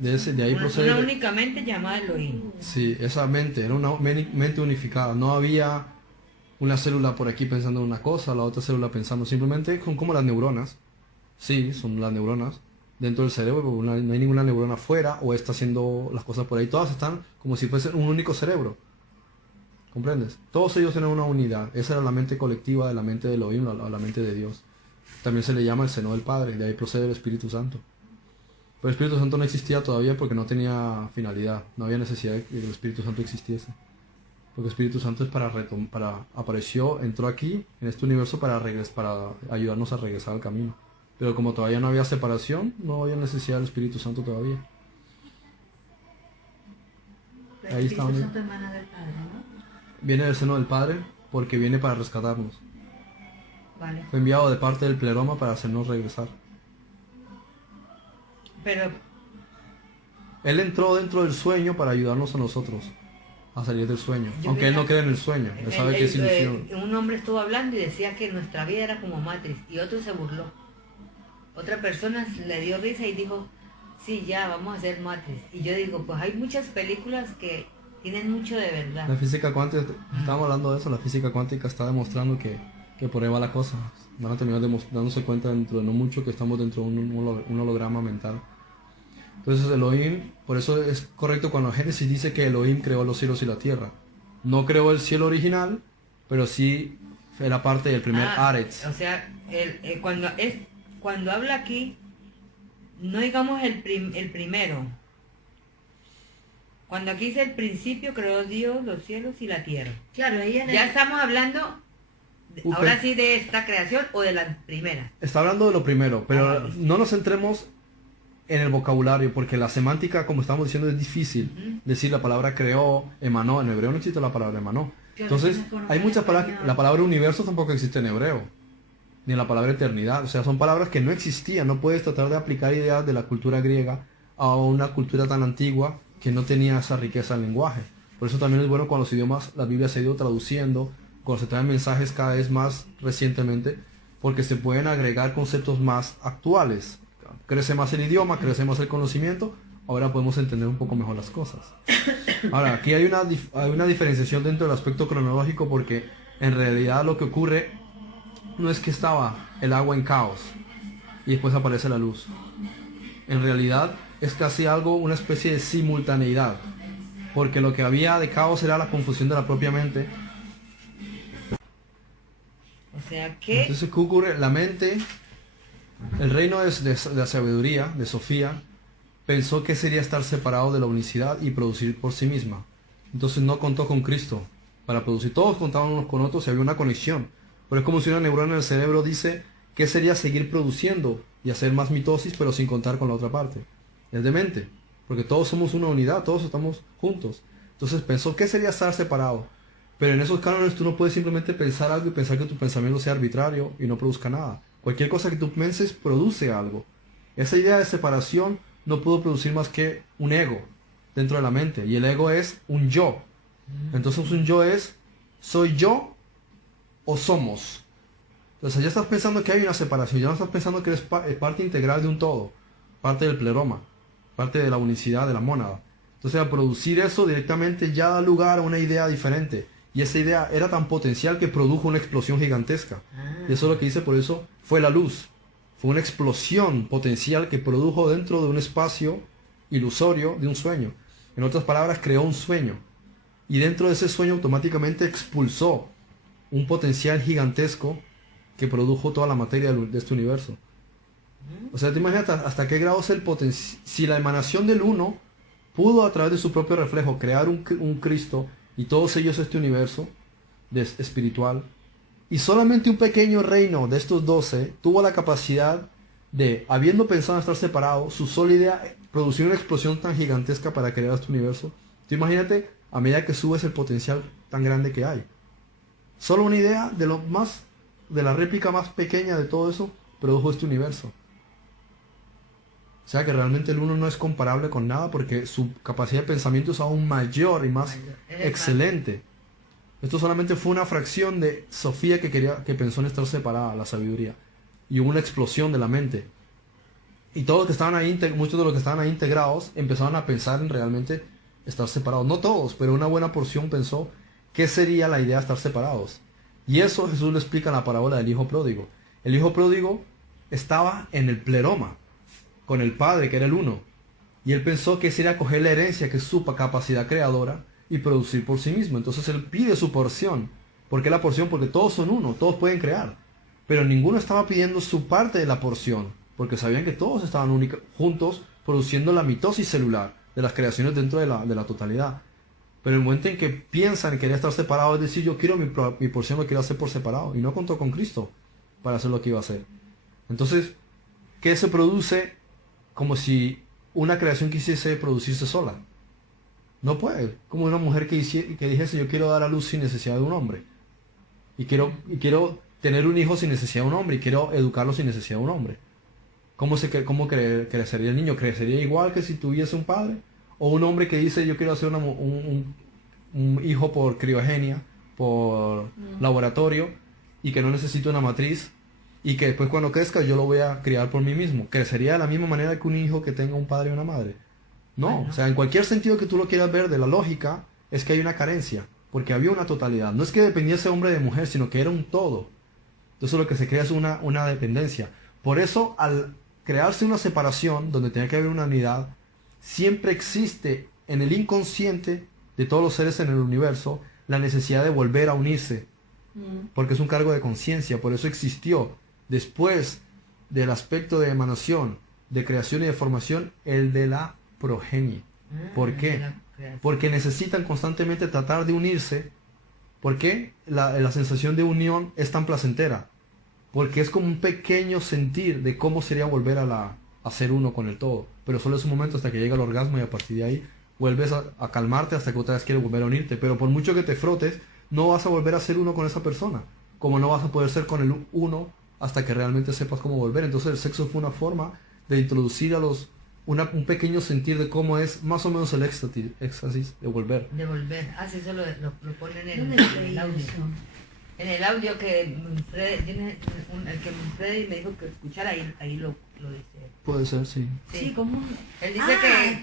De ahí procede. Una única mente llamada Elohim. Sí, esa mente, era una mente unificada. No había una célula por aquí pensando en una cosa, la otra célula pensando. Simplemente son como las neuronas. Sí, son las neuronas dentro del cerebro, porque no hay ninguna neurona afuera o está haciendo las cosas por ahí. Todas están como si fuesen un único cerebro. ¿Comprendes? Todos ellos eran una unidad. Esa era la mente colectiva de la mente de Elohim, la mente de Dios. También se le llama el seno del Padre, de ahí procede el Espíritu Santo. Pero el Espíritu Santo no existía todavía porque no tenía finalidad, no había necesidad de que el Espíritu Santo existiese. Porque el Espíritu Santo es apareció, entró aquí, en este universo, para ayudarnos a regresar al camino. Pero como todavía no había separación, no había necesidad del Espíritu Santo todavía. El Espíritu Santo emana del Padre, ¿no? Viene del seno del Padre porque viene para rescatarnos. Vale. Fue enviado de parte del pleroma para hacernos regresar. Pero Él entró dentro del sueño para ayudarnos a nosotros a salir del sueño. Aunque él no cree en el sueño, él sabe que es ilusión. Un hombre estuvo hablando y decía que nuestra vida era como Matrix y otro se burló. Otra persona le dio risa y dijo, sí, ya, vamos a hacer Matrix. Y yo digo, pues hay muchas películas que tienen mucho de verdad. La física cuántica, estábamos hablando de eso, la física cuántica está demostrando que por ahí va la cosa. Van a terminar dándose cuenta dentro de no mucho que estamos dentro de un holograma mental. Entonces Elohim, por eso es correcto cuando Génesis dice que Elohim creó los cielos y la tierra. No creó el cielo original, pero sí era parte del primer Aretz. O sea, cuando habla aquí, no digamos el primero. Cuando aquí dice el principio creó Dios los cielos y la tierra. Claro, ya estamos hablando, ahora sí, de esta creación o de la primera. Está hablando de lo primero, pero no nos centremos en el vocabulario, porque la semántica, como estamos diciendo, es difícil. Decir la palabra creó, emanó, en hebreo no existe la palabra emanó. Entonces, hay muchas palabras, la palabra universo tampoco existe en hebreo, ni la palabra eternidad. O sea, son palabras que no existían. No puedes tratar de aplicar ideas de la cultura griega a una cultura tan antigua que no tenía esa riqueza del lenguaje. Por eso también es bueno cuando los idiomas, la Biblia se ha ido traduciendo, cuando se traen mensajes cada vez más recientemente, porque se pueden agregar conceptos más actuales. Crece más el idioma, crece más el conocimiento, ahora podemos entender un poco mejor las cosas. Ahora, aquí hay una diferenciación dentro del aspecto cronológico, porque en realidad lo que ocurre no es que estaba el agua en caos y después aparece la luz. En realidad es casi una especie de simultaneidad, porque lo que había de caos era la confusión de la propia mente. O sea que... Entonces, ¿qué ocurre? La mente, el reino de la sabiduría, de Sofía, pensó que sería estar separado de la unicidad y producir por sí misma. Entonces no contó con Cristo para producir. Todos contaban unos con otros y había una conexión. Pero es como si una neurona en el cerebro dice que sería seguir produciendo y hacer más mitosis, pero sin contar con la otra parte. Es demente, porque todos somos una unidad, todos estamos juntos. Entonces pensó que sería estar separado. Pero en esos cánones tú no puedes simplemente pensar algo y pensar que tu pensamiento sea arbitrario y no produzca nada. Cualquier cosa que tú pienses produce algo. Esa idea de separación no pudo producir más que un ego dentro de la mente. Y el ego es un yo. Entonces un yo es, ¿soy yo o somos? Entonces ya estás pensando que hay una separación. Ya no estás pensando que eres parte integral de un todo. Parte del pleroma. Parte de la unicidad de la mónada. Entonces al producir eso directamente ya da lugar a una idea diferente. Y esa idea era tan potencial que produjo una explosión gigantesca. Y eso es lo que dice, por eso fue la luz. Fue una explosión potencial que produjo dentro de un espacio ilusorio de un sueño. En otras palabras, creó un sueño. Y dentro de ese sueño automáticamente expulsó un potencial gigantesco que produjo toda la materia de este universo. O sea, te imaginas hasta qué grado es el potencial. Si la emanación del uno pudo a través de su propio reflejo crear un Cristo y todos ellos este universo espiritual, y solamente un pequeño reino de estos 12 tuvo la capacidad de, habiendo pensado en estar separado, su sola idea producir una explosión tan gigantesca para crear este universo. Tú imagínate a medida que subes el potencial tan grande que hay. Solo una idea de la réplica más pequeña de todo eso produjo este universo. O sea que realmente el uno no es comparable con nada porque su capacidad de pensamiento es aún mayor y más excelente. Esto solamente fue una fracción de Sofía que pensó en estar separada, la sabiduría. Y hubo una explosión de la mente. Y todos los que estaban ahí, muchos de los que estaban ahí integrados, empezaron a pensar en realmente estar separados. No todos, pero una buena porción pensó qué sería la idea de estar separados. Y eso Jesús lo explica en la parábola del hijo pródigo. El hijo pródigo estaba en el pleroma, con el padre, que era el uno. Y él pensó que sería coger la herencia, que es su capacidad creadora, y producir por sí mismo. Entonces él pide su porción. ¿Por qué la porción? Porque todos son uno, todos pueden crear. Pero ninguno estaba pidiendo su parte de la porción, porque sabían que todos estaban juntos produciendo la mitosis celular de las creaciones dentro de la totalidad. Pero el momento en que piensan en querer estar separados, es decir, yo quiero mi porción, lo quiero hacer por separado. Y no contó con Cristo para hacer lo que iba a hacer. Entonces, ¿qué se produce? Como si una creación quisiese producirse sola. No puede. Como una mujer que dijese, yo quiero dar a luz sin necesidad de un hombre. Y quiero tener un hijo sin necesidad de un hombre. Y quiero educarlo sin necesidad de un hombre. ¿Cómo crecería el niño? ¿Crecería igual que si tuviese un padre? O un hombre que dice, yo quiero hacer un hijo por criogenia, por laboratorio, y que no necesito una matriz, y que después cuando crezca yo lo voy a criar por mí mismo. ¿Crecería de la misma manera que un hijo que tenga un padre y una madre? No, Bueno. o sea, en cualquier sentido que tú lo quieras ver de la lógica, es que hay una carencia, porque había una totalidad. No es que dependiese hombre de mujer, sino que era un todo. Entonces lo que se crea es una dependencia. Por eso, al crearse una separación, donde tenía que haber una unidad, siempre existe en el inconsciente de todos los seres en el universo la necesidad de volver a unirse, porque es un cargo de conciencia. Por eso existió después del aspecto de emanación, de creación y de formación, el de la progenie. ¿Por qué? Porque necesitan constantemente tratar de unirse. ¿Por qué la sensación de unión es tan placentera? Porque es como un pequeño sentir de cómo sería volver a ser uno con el todo. Pero solo es un momento hasta que llega el orgasmo, y a partir de ahí vuelves a calmarte hasta que otra vez quieres volver a unirte. Pero por mucho que te frotes, no vas a volver a ser uno con esa persona. Como no vas a poder ser con el uno hasta que realmente sepas cómo volver. Entonces el sexo fue una forma de introducir un pequeño sentir de cómo es más o menos el éxtasis de volver. De volver. Ah, sí, eso lo ponen en ¿Dónde el audio. leí eso? En el audio que Freddy me dijo que escuchara, ahí lo dice. Puede ser, sí. Sí, como Él dice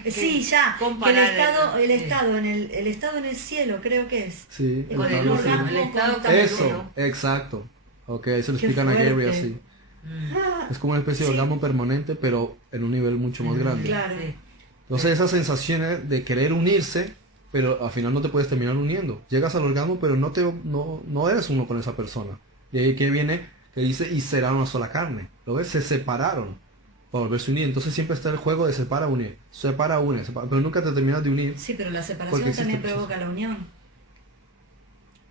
que sí, ya, que comparar el sí. estado el estado en el cielo, creo que es. Sí, Con el estado orgasmo, así. el estado con- también. Eso, exacto. Ok, eso lo Qué explican a Gary fuerte. así. Mm. Es como una especie de Sí. orgasmo permanente, pero en un nivel mucho más grande. Claro. Sí. Entonces esas sensaciones de querer unirse, pero al final no te puedes terminar uniendo. Llegas al orgasmo, pero no eres uno con esa persona. Y ahí que viene, que dice, y será una sola carne. ¿Lo ves? Se separaron para volverse a unir. Entonces siempre está el juego de separa, unir. Separa, une. Pero nunca te terminas de unir. Sí, pero la Porque separación existe también proceso. provoca la unión.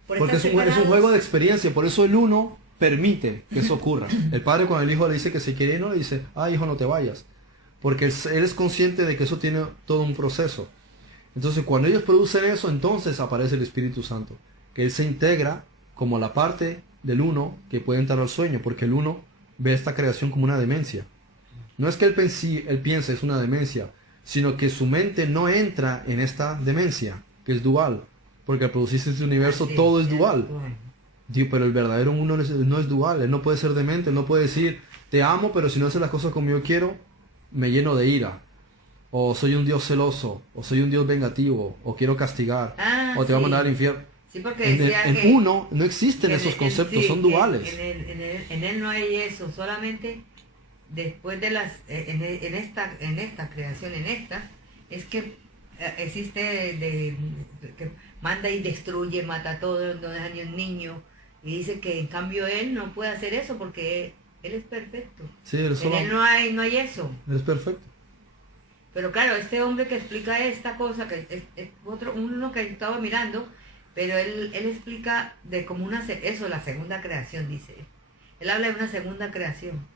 Por Porque es estar un juego separados- de experiencia. Por eso el uno permite que eso ocurra. El padre cuando el hijo le dice que se quiere ir, no le dice, hijo, no te vayas. Porque él es consciente de que eso tiene todo un proceso. Entonces cuando ellos producen eso, entonces aparece el Espíritu Santo. Que él se integra como la parte del uno que puede entrar al sueño. Porque el uno ve esta creación como una demencia. No es que él piense es una demencia, sino que su mente no entra en esta demencia, que es dual. Porque al producirse este universo Sí, todo es sí, dual. Digo, pero el verdadero uno no es dual. Él no puede ser demente. Él no puede decir, te amo, pero si no haces las cosas como yo quiero, me lleno de ira. O soy un Dios celoso. O soy un Dios vengativo. O quiero castigar. Ah, o te va a sí. mandar al infierno. Sí, porque decía En que uno no existen esos conceptos. sí, son duales. En él no hay eso, solamente después de en esta creación, es que existe que manda y destruye, mata todo, no deja ni un niño, y dice que en cambio él no puede hacer eso porque él es perfecto. Sí, él En él no hay eso. es perfecto. Pero claro, este hombre que explica esta cosa, que es uno que estaba mirando, pero él explica de como la segunda creación, dice. Él habla de una segunda creación.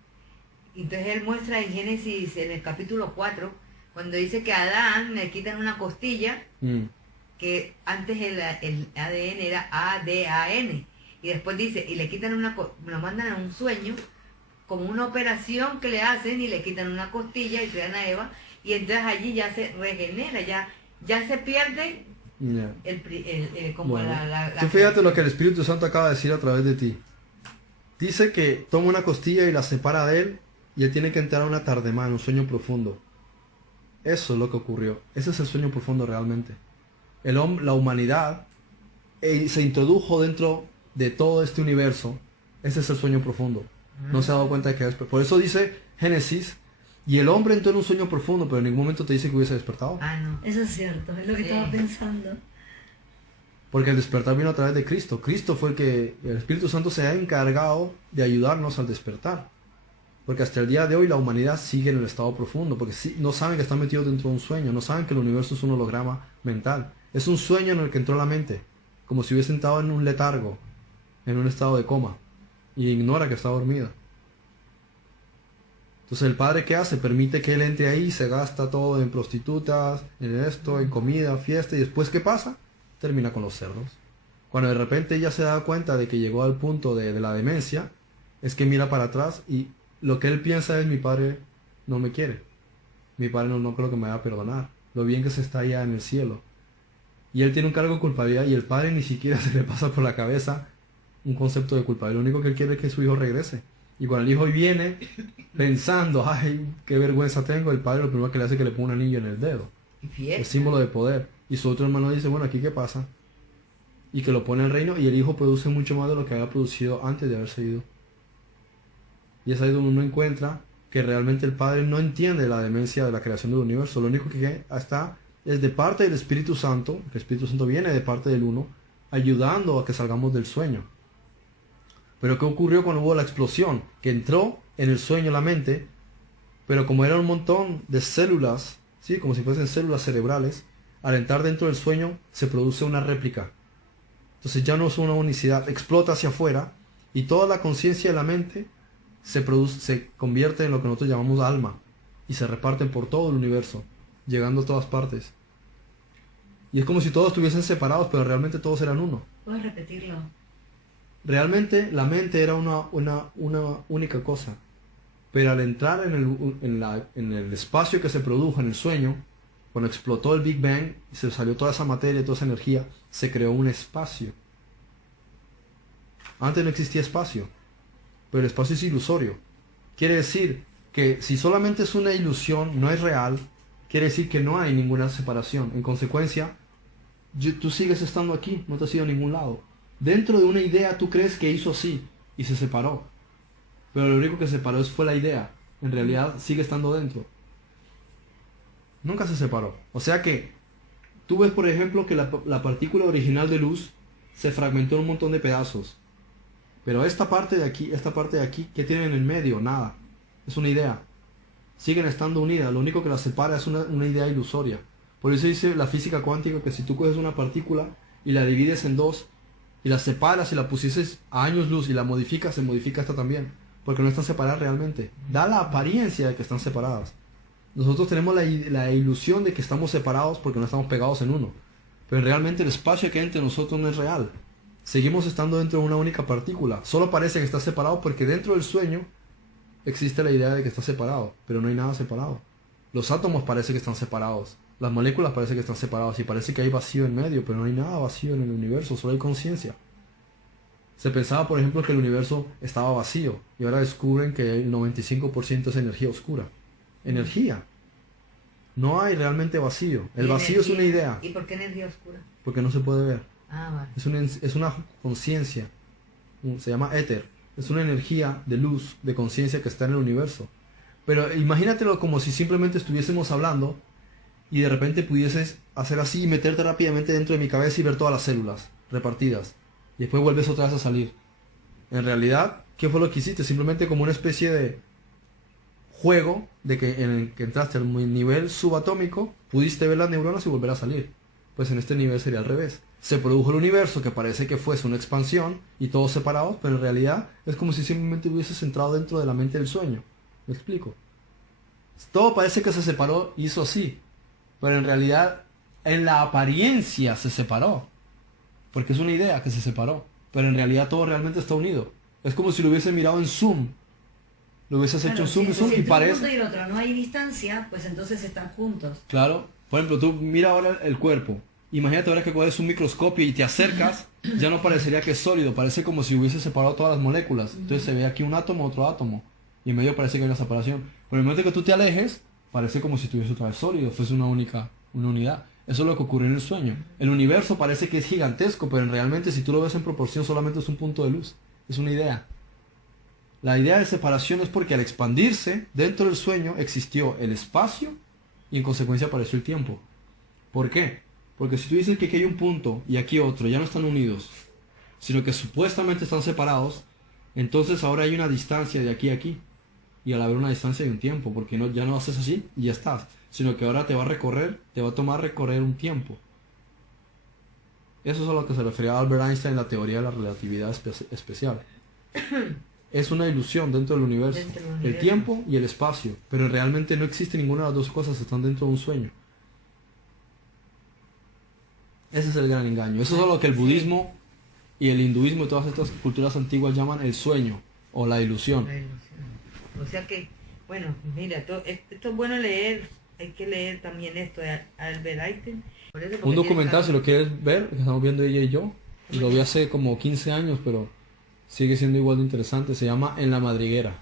Entonces él muestra en Génesis, en el capítulo 4, cuando dice que a Adán le quitan una costilla, que antes el ADN era ADAN, y después dice, y le quitan lo mandan a un sueño, como una operación que le hacen y le quitan una costilla y crean a Eva, y entonces allí ya se regenera, ya se pierde Ya. como Bueno, la tú fíjate lo que el Espíritu Santo acaba de decir a través de ti. Dice que toma una costilla y la separa de él y él tiene que entrar a una tardemá, en un sueño profundo. Eso es lo que ocurrió. Ese es el sueño profundo realmente. La humanidad se introdujo dentro de todo este universo. Ese es el sueño profundo. No se ha dado cuenta de que por eso dice Génesis, y el hombre entró en un sueño profundo, pero en ningún momento te dice que hubiese despertado. Ah, no. Eso es cierto, es lo que estaba pensando. Porque el despertar vino a través de Cristo. Cristo fue el Espíritu Santo se ha encargado de ayudarnos al despertar. Porque hasta el día de hoy la humanidad sigue en el estado profundo, porque no saben que están metidos dentro de un sueño, no saben que el universo es un holograma mental. Es un sueño en el que entró la mente, como si hubiese entrado en un letargo, en un estado de coma, y ignora que está dormida. Entonces el padre, ¿qué hace? Permite que él entre ahí, se gasta todo en prostitutas, en esto, en comida, fiesta, y después ¿qué pasa? Termina con los cerdos. Cuando de repente ella se da cuenta de que llegó al punto de la demencia, es que mira para atrás y lo que él piensa es: mi padre no me quiere, mi padre no creo que me vaya a perdonar, lo bien que se está allá en el cielo. Y él tiene un cargo de culpabilidad y el padre ni siquiera se le pasa por la cabeza un concepto de culpabilidad. Lo único que él quiere es que su hijo regrese. Y cuando el hijo viene pensando: ay, qué vergüenza tengo, el padre lo primero que le hace es que le pone un anillo en el dedo. Y fiesta. El símbolo de poder. Y su otro hermano dice: bueno, ¿aquí qué pasa? Y que lo pone en el reino, y el hijo produce mucho más de lo que había producido antes de haberse ido. Y es ahí donde uno encuentra que realmente el padre no entiende la demencia de la creación del universo. Lo único que está es de parte del Espíritu Santo, que el Espíritu Santo viene de parte del Uno, ayudando a que salgamos del sueño. Pero ¿qué ocurrió cuando hubo la explosión? Que entró en el sueño la mente, pero como era un montón de células, ¿sí? Como si fuesen células cerebrales, al entrar dentro del sueño se produce una réplica. Entonces ya no es una unicidad, explota hacia afuera y toda la conciencia de la mente se convierte en lo que nosotros llamamos alma y se reparten por todo el universo, llegando a todas partes. Y es como si todos estuviesen separados, pero realmente todos eran uno. ¿Puedes repetirlo? Realmente la mente era una única cosa, pero al entrar en el espacio que se produjo en el sueño, cuando explotó el Big Bang y se salió toda esa materia, toda esa energía, se creó un espacio. Antes no existía espacio, pero el espacio es ilusorio. Quiere decir que si solamente es una ilusión, no es real, quiere decir que no hay ninguna separación. En consecuencia, tú sigues estando aquí, no te has ido a ningún lado. Dentro de una idea tú crees que hizo así y se separó, pero lo único que separó fue la idea. En realidad sigue estando dentro. Nunca se separó. O sea que tú ves, por ejemplo, que la partícula original de luz se fragmentó en un montón de pedazos. Pero esta parte de aquí, ¿qué tienen en el medio? Nada. Es una idea. Siguen estando unidas. Lo único que las separa es una idea ilusoria. Por eso dice la física cuántica que si tú coges una partícula y la divides en dos y la separas y la pusieses a años luz y la modificas, se modifica esta también. Porque no están separadas realmente. Da la apariencia de que están separadas. Nosotros tenemos la ilusión de que estamos separados porque no estamos pegados en uno. Pero realmente el espacio que hay entre nosotros no es real. Seguimos estando dentro de una única partícula. Solo parece que está separado porque dentro del sueño existe la idea de que está separado. Pero no hay nada separado. Los átomos parece que están separados. Las moléculas parece que están separadas. Y parece que hay vacío en medio. Pero no hay nada vacío en el universo. Solo hay conciencia. Se pensaba, por ejemplo, que el universo estaba vacío. Y ahora descubren que el 95% es energía oscura. Energía. No hay realmente vacío. El vacío es una idea. ¿Y por qué energía oscura? Porque no se puede ver. Ah, vale. Es una conciencia. Se llama éter. Es una energía de luz, de conciencia que está en el universo. Pero imagínatelo como si simplemente estuviésemos hablando y de repente pudieses hacer así y meterte rápidamente dentro de mi cabeza y ver todas las células repartidas. Y después vuelves otra vez a salir. En realidad, ¿qué fue lo que hiciste? Simplemente como una especie de juego de que en el que entraste al nivel subatómico, pudiste ver las neuronas y volver a salir. Pues en este nivel sería al revés. Se produjo el universo que parece que fuese una expansión y todos separados, pero en realidad es como si simplemente hubieses entrado dentro de la mente del sueño. ¿Me explico? Todo parece que se separó y hizo así, pero en realidad en la apariencia se separó. Porque es una idea que se separó, pero en realidad todo realmente está unido. Es como si lo hubiese mirado en zoom. Lo hubieses hecho en zoom y zoom y parece... Si entre un punto y el otro no hay distancia, pues entonces están juntos. Claro. Por ejemplo, tú mira ahora el cuerpo. Imagínate ahora que coges un microscopio y te acercas, ya no parecería que es sólido, parece como si hubiese separado todas las moléculas. Entonces se ve aquí un átomo, otro átomo. y en medio parece que hay una separación. Pero en el momento que tú te alejes, parece como si estuviese otra vez sólido, fuese una unidad. Eso es lo que ocurre en el sueño. El universo parece que es gigantesco, pero realmente si tú lo ves en proporción solamente es un punto de luz, es una idea. La idea de separación es porque al expandirse dentro del sueño existió el espacio y en consecuencia apareció el tiempo. ¿Por qué? Porque si tú dices que aquí hay un punto y aquí otro, ya no están unidos, sino que supuestamente están separados, entonces ahora hay una distancia de aquí a aquí. Y al haber una distancia hay un tiempo, porque ya no haces así y ya estás, sino que ahora te va a tomar recorrer un tiempo. Eso es a lo que se refería Albert Einstein en la teoría de la relatividad especial. Es una ilusión dentro del universo, el tiempo y el espacio, pero realmente no existe ninguna de las dos cosas, están dentro de un sueño. Ese es el gran engaño. Eso es lo que el budismo y el hinduismo y todas estas culturas antiguas llaman el sueño o la ilusión. La ilusión. O sea que, bueno, mira, esto es bueno leer, hay que leer también esto de Albert Einstein. Por eso, Un documental, si lo quieres ver, que estamos viendo ella y yo, lo vi hace como 15 años, pero sigue siendo igual de interesante, se llama En la madriguera.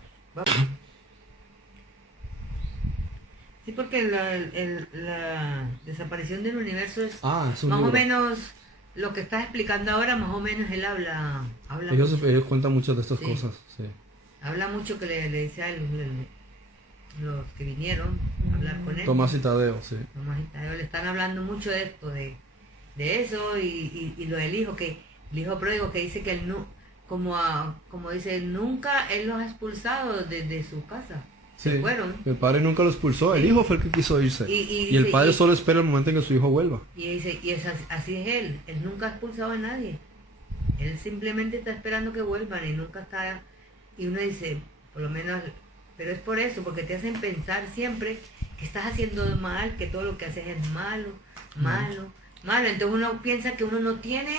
Sí, porque la desaparición del universo es es un más libro. o menos lo que estás explicando ahora, más o menos él habla Ellos mucho. cuentan muchas de estas Sí. cosas, sí. Habla mucho que le decía a los que vinieron a hablar con él. Tomás y Tadeo, sí. Tomás y Tadeo le están hablando mucho de esto, de eso y lo del hijo, que el hijo pródigo que dice que él no, como dice, nunca él los ha expulsado de su casa. Sí, Se fueron. el padre nunca lo expulsó, el hijo fue el que quiso irse. Y el dice, padre solo espera el momento en que su hijo vuelva. Y dice, así es él nunca ha expulsado a nadie. Él simplemente está esperando que vuelvan y nunca está. Y uno dice, por lo menos, pero es por eso, porque te hacen pensar siempre que estás haciendo mal, que todo lo que haces es malo. Entonces uno piensa que uno no tiene,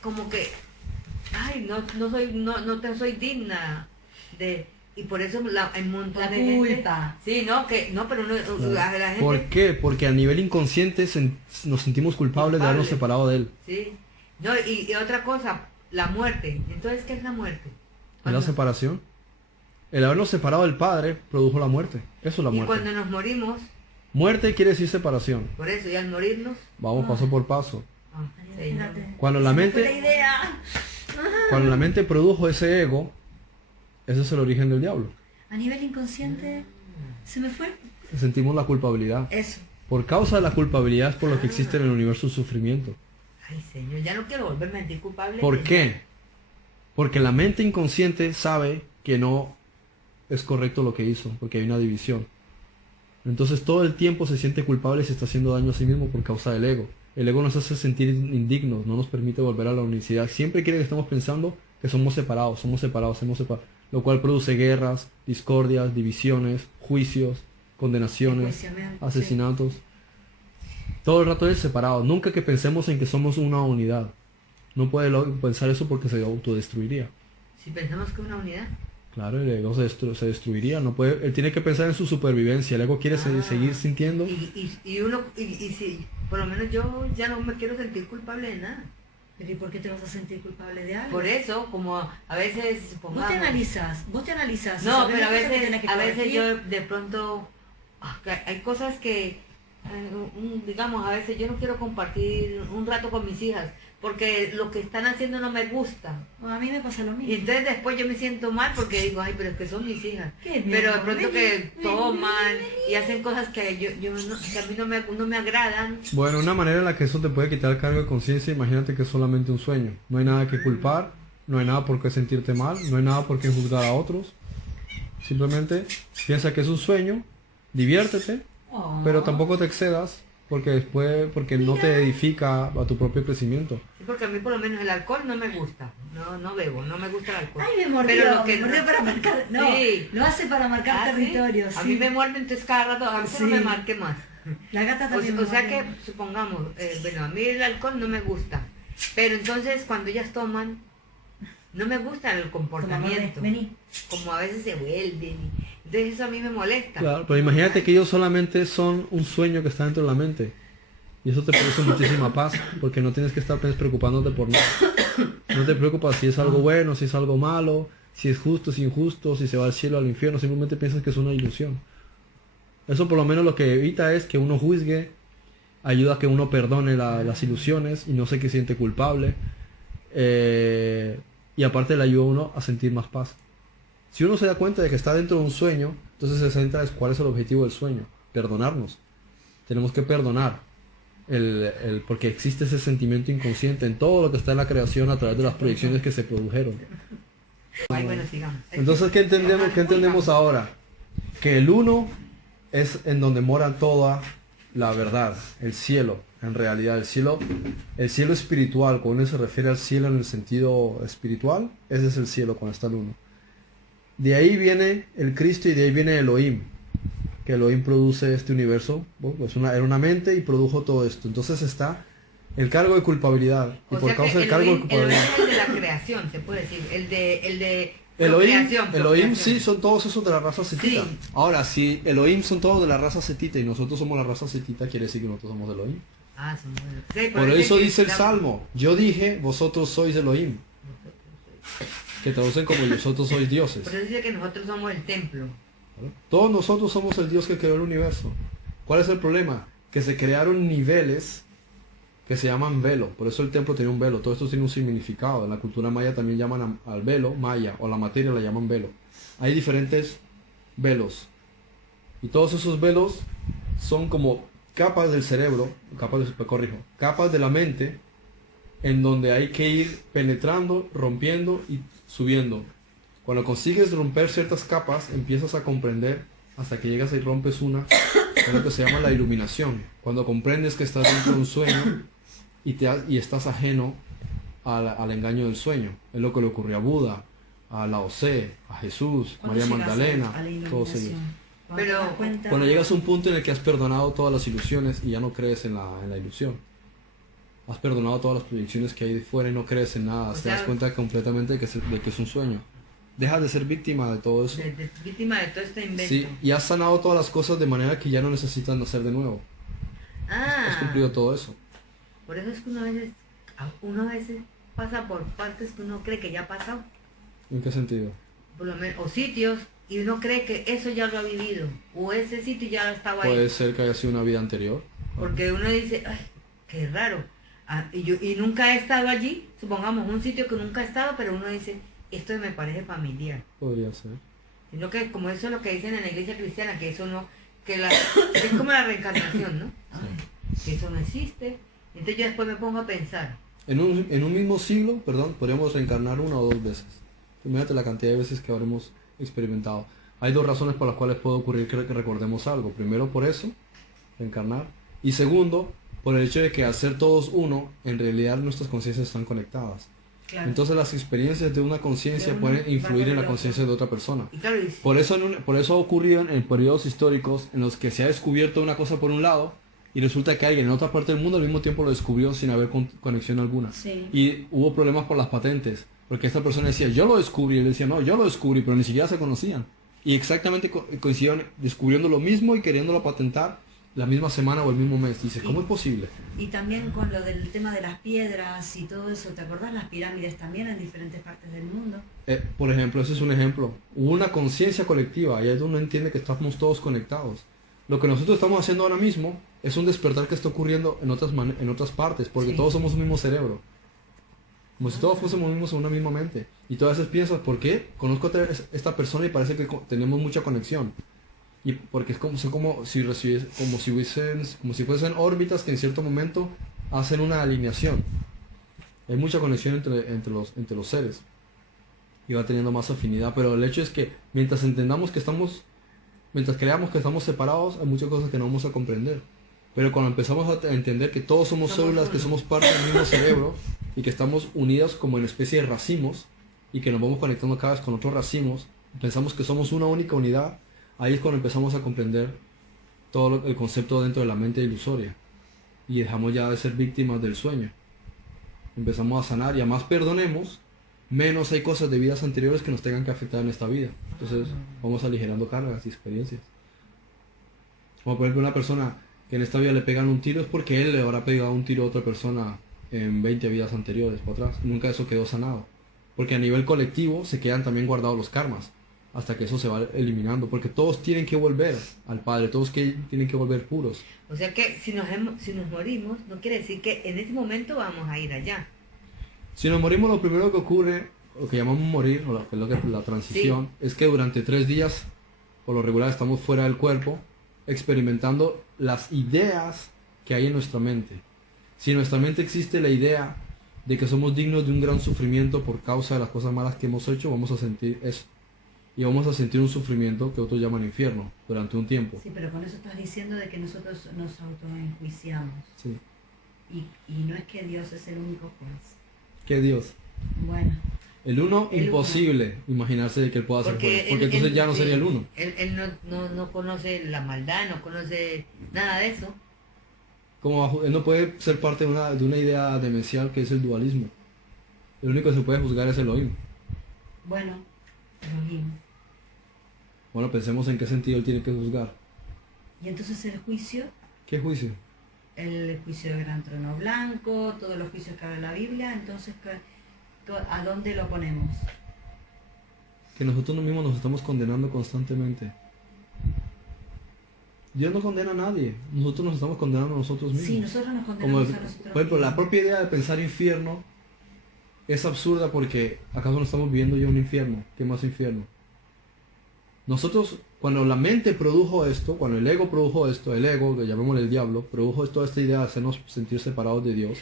como que, ay, no te soy digna de. Y por eso hay un montón La de gente. culpa. Sí, pero uno, la gente. ¿Por qué? Porque a nivel inconsciente nos sentimos culpables de habernos separado de él. Sí. No, y otra cosa, la muerte. Entonces, ¿qué es la muerte? ¿Es la separación? El habernos separado del padre produjo la muerte. Eso es la Y muerte. cuando nos morimos, Muerte quiere decir separación. por eso, y al morirnos, Vamos paso por paso. Señor. Cuando la Fue la mente, idea. cuando la mente produjo ese ego, ese es el origen del diablo. A nivel inconsciente, se me fue. Sentimos la culpabilidad. Eso. Por causa de la culpabilidad es por lo que existe en el universo el sufrimiento. Ay, Señor, ya no quiero volverme a sentir culpable. ¿Por qué? Porque la mente inconsciente sabe que no es correcto lo que hizo, porque hay una división. Entonces todo el tiempo se siente culpable y se está haciendo daño a sí mismo por causa del ego. El ego nos hace sentir indignos, no nos permite volver a la unicidad. Siempre quiere que estemos pensando que somos separados, lo cual produce guerras, discordias, divisiones, juicios, condenaciones, Enjuiciamiento, asesinatos. Todo el rato es separado. Nunca que pensemos en que somos una unidad. No puede pensar eso porque se autodestruiría. Si pensamos que es una unidad. Claro, el ego se destruiría. No puede, él tiene que pensar en su supervivencia. El ego quiere seguir sintiendo. Y uno, y si, por lo menos yo ya no me quiero sentir culpable de nada. Pero ¿y por qué te vas a sentir culpable de algo? Por eso, como a veces, supongamos. Vos te analizas. No, sabés pero las cosas que tenés que a veces corregir. yo de pronto, que hay cosas que, digamos, a veces yo no quiero compartir un rato con mis hijas, porque lo que están haciendo no me gusta. Bueno, a mí me pasa lo mismo. Y entonces después yo me siento mal porque digo, ay, pero es que son mis hijas. ¿Qué, mi Pero de amor? pronto Vení, que vení, toman vení. y hacen cosas que que a mí no me agradan. Bueno, una manera en la que eso te puede quitar el cargo de conciencia, imagínate que es solamente un sueño. No hay nada que culpar, no hay nada por qué sentirte mal, no hay nada por qué juzgar a otros. Simplemente piensa que es un sueño, diviértete, Oh. pero tampoco te excedas porque no te edifica a tu propio crecimiento. Sí, porque a mí por lo menos el alcohol no me gusta. No bebo, no me gusta el alcohol. Ay, me mordió, Pero lo que me mordió para marcar. No, Sí. lo hace para marcar ¿Ah, sí? territorio. A sí. mí me muerde, entonces cada rato, a mí Sí. no me marque más. La gata también. O sea me que, mordió. supongamos, bueno, a mí el alcohol no me gusta. Pero entonces cuando ellas toman, no me gusta el comportamiento. Vení. Como a veces se vuelven. Entonces eso a mí me molesta. Claro, pero imagínate que ellos solamente son un sueño que está dentro de la mente. Y eso te produce muchísima paz, porque no tienes que estar preocupándote por nada. No te preocupas si es algo bueno, si es algo malo, si es justo, si es injusto, si se va al cielo o al infierno, simplemente piensas que es una ilusión. Eso por lo menos lo que evita es que uno juzgue, ayuda a que uno perdone las ilusiones y no se que siente culpable. Y aparte le ayuda a uno a sentir más paz. Si uno se da cuenta de que está dentro de un sueño, entonces se centra en cuál es el objetivo del sueño. Perdonarnos. Tenemos que perdonar. Porque existe ese sentimiento inconsciente en todo lo que está en la creación a través de las proyecciones que se produjeron. Ay, bueno, sigamos. Entonces, ¿qué entendemos ahora? Que el uno es en donde mora toda la verdad, el cielo, en realidad, el cielo espiritual, cuando uno se refiere al cielo en el sentido espiritual, ese es el cielo cuando está el uno. De ahí viene el Cristo y de ahí viene Elohim, que Elohim produce este universo, pues era una mente y produjo todo esto. Entonces está el cargo de culpabilidad. Y O por sea causa que del cargo de Elohim culpabilidad. es el de la creación, se puede decir. El de Elohim procreación. sí, son todos esos de la raza setita. Sí. Ahora, si Elohim son todos de la raza setita y nosotros somos la raza setita, quiere decir que nosotros somos Elohim. Ah, son buenos. Sí, Por eso que dice el la- Salmo, yo dije, vosotros sois Elohim, que traducen como vosotros sois dioses. Por eso dice que nosotros somos el templo. ¿Vale? Todos nosotros somos el Dios que creó el universo. ¿Cuál es el problema? Que se crearon niveles que se llaman velo. Por eso el templo tiene un velo. Todo esto tiene un significado. En la cultura maya también llaman al velo maya, o la materia la llaman velo. Hay diferentes velos. Y todos esos velos son como capas del cerebro, capas de la mente, en donde hay que ir penetrando, rompiendo y subiendo. Cuando consigues romper ciertas capas, empiezas a comprender hasta que llegas y rompes una, es lo que se llama la iluminación. Cuando comprendes que estás dentro de un sueño y estás ajeno al engaño del sueño. Es lo que le ocurrió a Buda, a Lao Tse, a Jesús, ¿Cuándo María llegas Magdalena, a la todos iluminación? ellos. Cuando Pero te das cuenta- Cuando llegas a un punto en el que has perdonado todas las ilusiones y ya no crees en la ilusión. Has perdonado todas las proyecciones que hay de fuera y no crees en nada. O Te sea, das cuenta completamente de que es un sueño. Dejas de ser víctima de todo eso. De víctima de todo este invento. Sí, y has sanado todas las cosas de manera que ya no necesitan nacer de nuevo. Has Ah, cumplido todo eso. por eso es que uno a veces pasa por partes que uno cree que ya ha pasado. ¿En qué sentido? Por lo menos, o sitios, y uno cree que eso ya lo ha vivido. O ese sitio ya estaba ahí. Puede ser que haya sido una vida anterior. Porque uno dice, ay, qué raro. Ah, y nunca he estado allí, supongamos un sitio que nunca he estado, pero uno dice, esto me parece familiar. Podría ser. Sino que como eso es lo que dicen en la iglesia cristiana, que eso no, es como la reencarnación, ¿no? Que eso no existe. Entonces yo después me pongo a pensar, En un mismo siglo, podríamos reencarnar una o dos veces. Imagínate la cantidad de veces que habremos experimentado. Hay dos razones por las cuales puede ocurrir que recordemos algo. Primero, por eso, reencarnar. Y segundo, por el hecho de que al ser todos uno, en realidad nuestras conciencias están conectadas. Claro. Entonces las experiencias de una conciencia De uno pueden va influir con en la el conciencia de otra persona. y claro, Por eso ha ocurrido en periodos históricos en los que se ha descubierto una cosa por un lado y resulta que alguien en otra parte del mundo al mismo tiempo lo descubrió sin haber conexión alguna. Sí. Y hubo problemas por las patentes, porque esta persona decía, yo lo descubrí, y él decía, no, yo lo descubrí, pero ni siquiera se conocían. Y exactamente coincidieron descubriendo lo mismo y queriéndolo patentar la misma semana o el mismo mes. Dice, ¿cómo es posible? Y también con lo del tema de las piedras y todo eso, ¿te acordás? Las pirámides también en diferentes partes del mundo. Por ejemplo, ese es un ejemplo. Hubo una conciencia colectiva, ahí es donde uno entiende que estamos todos conectados. Lo que nosotros estamos haciendo ahora mismo es un despertar que está ocurriendo en otras partes, porque Sí. todos somos un mismo cerebro. Como si todos fuésemos mismos en una misma mente. Y tú a veces piensas, ¿por qué? Conozco a esta persona y parece que tenemos mucha conexión. Y porque es como si fuesen órbitas que en cierto momento hacen una alineación. Hay mucha conexión entre los seres. Y va teniendo más afinidad. Pero el hecho es que mientras creamos que estamos separados, hay muchas cosas que no vamos a comprender. Pero cuando empezamos a entender que todos somos células, que somos parte del mismo cerebro y que estamos unidas como en especie de racimos y que nos vamos conectando cada vez con otros racimos, pensamos que somos una única unidad, ahí es cuando empezamos a comprender todo el concepto dentro de la mente ilusoria y dejamos ya de ser víctimas del sueño. Empezamos a sanar y a más perdonemos, menos hay cosas de vidas anteriores que nos tengan que afectar en esta vida. Entonces vamos aligerando cargas y experiencias. Como por ejemplo una persona que en esta vida le pegan un tiro es porque él le habrá pegado un tiro a otra persona en 20 vidas anteriores para atrás. Nunca eso quedó sanado. Porque a nivel colectivo se quedan también guardados los karmas, hasta que eso se va eliminando, porque todos tienen que volver al Padre, todos tienen que volver puros. O sea que si nos morimos, no quiere decir que en ese momento vamos a ir allá. Si nos morimos, lo primero que ocurre, lo que llamamos morir, o la transición, es que durante 3 días, por lo regular, estamos fuera del cuerpo, experimentando las ideas que hay en nuestra mente. Si en nuestra mente existe la idea de que somos dignos de un gran sufrimiento por causa de las cosas malas que hemos hecho, vamos a sentir eso. Y vamos a sentir un sufrimiento que otros llaman infierno durante un tiempo. Sí, pero con eso estás diciendo de que nosotros nos autoenjuiciamos. Sí. Y no es que Dios es el único juez. ¿Qué Dios? Bueno. El uno, El imposible imaginarse de que él pueda ser juez, porque entonces ya no sería el uno. Él no conoce la maldad, no conoce nada de eso. Como él no puede ser parte de una idea demencial que es el dualismo. El único que se puede juzgar es Elohim. Bueno, Elohim. Bueno, pensemos en qué sentido él tiene que juzgar. Y entonces el juicio, ¿Qué juicio? el juicio del gran trono blanco, todos los juicios que habla la Biblia, entonces ¿a dónde lo ponemos? Que nosotros mismos nos estamos condenando constantemente. Dios no condena a nadie, nosotros nos estamos condenando a nosotros mismos. Sí, nosotros nos condenamos a nosotros por ejemplo, la mismos. propia idea de pensar infierno es absurda porque ¿acaso no estamos viviendo ya un infierno? ¿Qué más infierno? Nosotros, cuando la mente produjo esto, cuando el ego produjo esto, el ego, que llamémosle el diablo, produjo toda esta idea de hacernos sentir separados de Dios.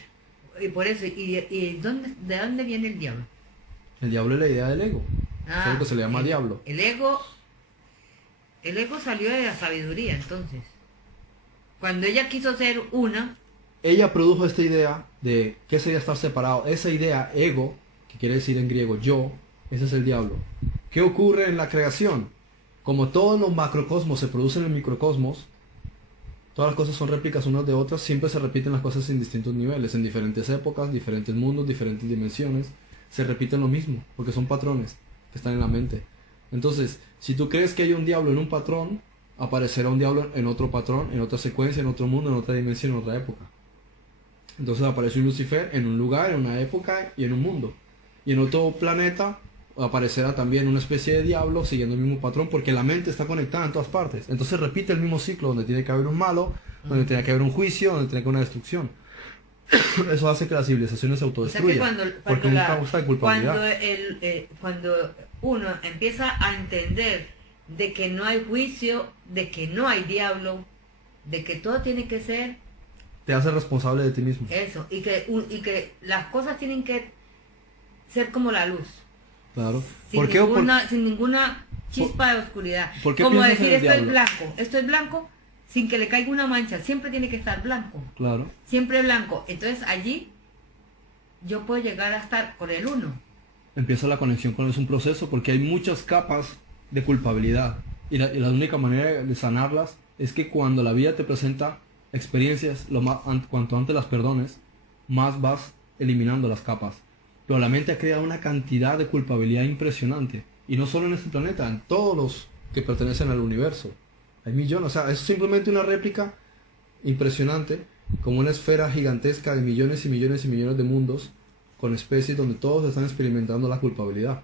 Y por eso, ¿de dónde viene el diablo? El diablo es la idea del ego. Es lo que se le llama diablo. El ego salió de la sabiduría, entonces. Cuando ella quiso ser una, Ella produjo esta idea de qué sería estar separado. Esa idea, ego, que quiere decir en griego yo, ese es el diablo. ¿Qué ocurre en la creación? Como todos los macrocosmos se producen en el microcosmos, todas las cosas son réplicas unas de otras, siempre se repiten las cosas en distintos niveles, en diferentes épocas, diferentes mundos, diferentes dimensiones, se repiten lo mismo, porque son patrones que están en la mente. Entonces, si tú crees que hay un diablo en un patrón, aparecerá un diablo en otro patrón, en otra secuencia, en otro mundo, en otra dimensión, en otra época. Entonces aparece un Lucifer en un lugar, en una época y en un mundo. Y en otro planeta aparecerá también una especie de diablo siguiendo el mismo patrón, porque la mente está conectada en todas partes. Entonces repite el mismo ciclo, donde tiene que haber un malo, donde tiene que haber un juicio, donde tiene que haber una destrucción. Eso hace que las civilizaciones se autodestruyan, porque es una causa de culpabilidad. Cuando uno empieza a entender de que no hay juicio, de que no hay diablo, de que todo tiene que ser Te hace responsable de ti mismo. eso, y que las cosas tienen que ser como la luz, Claro. sin ninguna chispa de oscuridad. ¿Por qué Como piensas en decir, el diablo? esto es blanco, sin que le caiga una mancha, siempre tiene que estar blanco, Claro. siempre blanco. Entonces allí yo puedo llegar a estar con el uno. Empieza la conexión con él, es un proceso, porque hay muchas capas de culpabilidad. Y la única manera de sanarlas es que cuando la vida te presenta experiencias, cuanto antes las perdones, más vas eliminando las capas. Pero la mente ha creado una cantidad de culpabilidad impresionante. Y no solo en este planeta, en todos los que pertenecen al universo. Hay millones, o sea, es simplemente una réplica impresionante, como una esfera gigantesca de millones y millones y millones de mundos, con especies donde todos están experimentando la culpabilidad.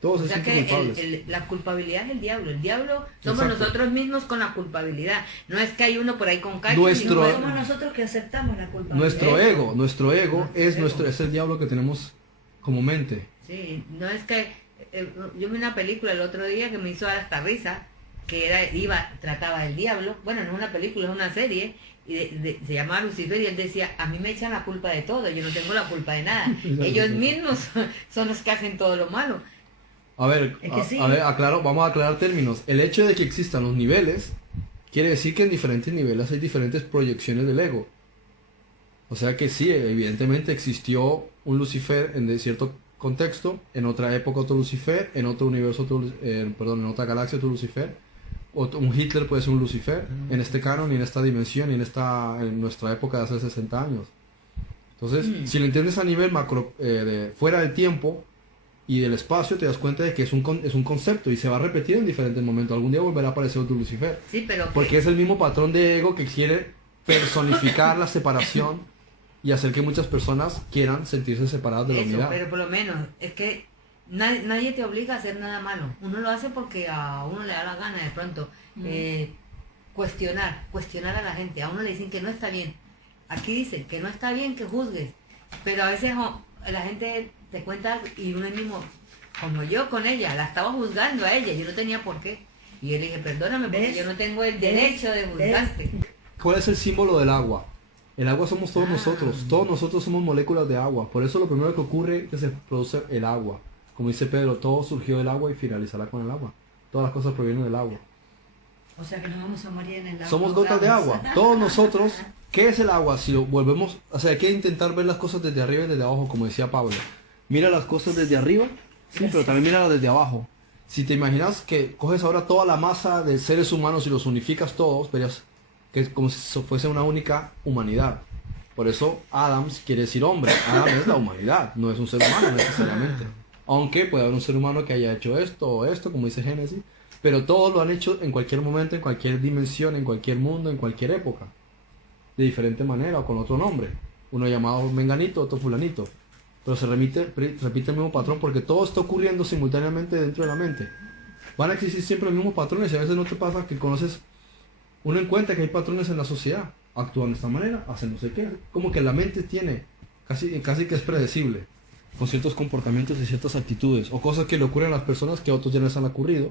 Todos O se sea sienten que culpables. la culpabilidad es el diablo somos Exacto. nosotros mismos con la culpabilidad. No es que hay uno por ahí con cacho. Nuestro- No somos nosotros que aceptamos la culpa. Nuestro ego es ego. es el diablo que tenemos como mente. Sí, no es que yo vi una película el otro día que me hizo dar hasta risa, que trataba del diablo. Bueno, no es una película, es una serie, y se llamaba Lucifer, y él decía, a mí me echan la culpa de todo, yo no tengo la culpa de nada. Ellos mismos son los que hacen todo lo malo. A ver, Es que sí. a ver, vamos a aclarar términos. El hecho de que existan los niveles quiere decir que en diferentes niveles hay diferentes proyecciones del ego. O sea que sí, evidentemente existió un Lucifer en cierto contexto, en otra época otro Lucifer, en otro universo en otra galaxia otro Lucifer, un Hitler puede ser un Lucifer, en este canon, y en esta dimensión, y en nuestra época de hace 60 años. Entonces, si lo entiendes a nivel macro, fuera del tiempo y del espacio, te das cuenta de que es un concepto y se va a repetir en diferentes momentos. Algún día volverá a aparecer otro Lucifer. Sí, pero Porque es el mismo patrón de ego que quiere personificar la separación y hacer que muchas personas quieran sentirse separadas de la eso, unidad. pero por lo menos es que Nadie te obliga a hacer nada malo. Uno lo hace porque a uno le da la gana de pronto. Cuestionar a la gente. A uno le dicen que no está bien. Aquí dice que no está bien que juzgues. Pero a veces la gente te cuenta y uno mismo, como yo con ella, la estaba juzgando a ella, yo no tenía por qué. Y yo le dije, perdóname, porque yo no tengo el derecho de juzgarte. ¿Cuál es el símbolo del agua? El agua somos todos nosotros somos moléculas de agua. Por eso lo primero que ocurre es que se produce el agua. Como dice Pedro, todo surgió del agua y finalizará con el agua. Todas las cosas provienen del agua. O sea que nos vamos a morir en el agua. Somos gotas de agua. Todos nosotros, ¿qué es el agua? Si lo volvemos, o sea, hay que intentar ver las cosas desde arriba y desde abajo, como decía Pablo. Mira las cosas desde arriba, sí, pero también míralas desde abajo. Si te imaginas que coges ahora toda la masa de seres humanos y los unificas todos, verías que es como si fuese una única humanidad. Por eso Adams quiere decir hombre. Adam es la humanidad, no es un ser humano necesariamente. Aunque puede haber un ser humano que haya hecho esto o esto, como dice Génesis, pero todos lo han hecho en cualquier momento, en cualquier dimensión, en cualquier mundo, en cualquier época. De diferente manera o con otro nombre. Uno llamado Menganito, otro Fulanito. Pero se repite el mismo patrón porque todo está ocurriendo simultáneamente dentro de la mente. Van a existir siempre los mismos patrones y a veces no te pasa que conoces, uno encuentra que hay patrones en la sociedad. Actúan de esta manera, hacen no sé qué. Como que la mente tiene, casi que es predecible, con ciertos comportamientos y ciertas actitudes o cosas que le ocurren a las personas que a otros ya les han ocurrido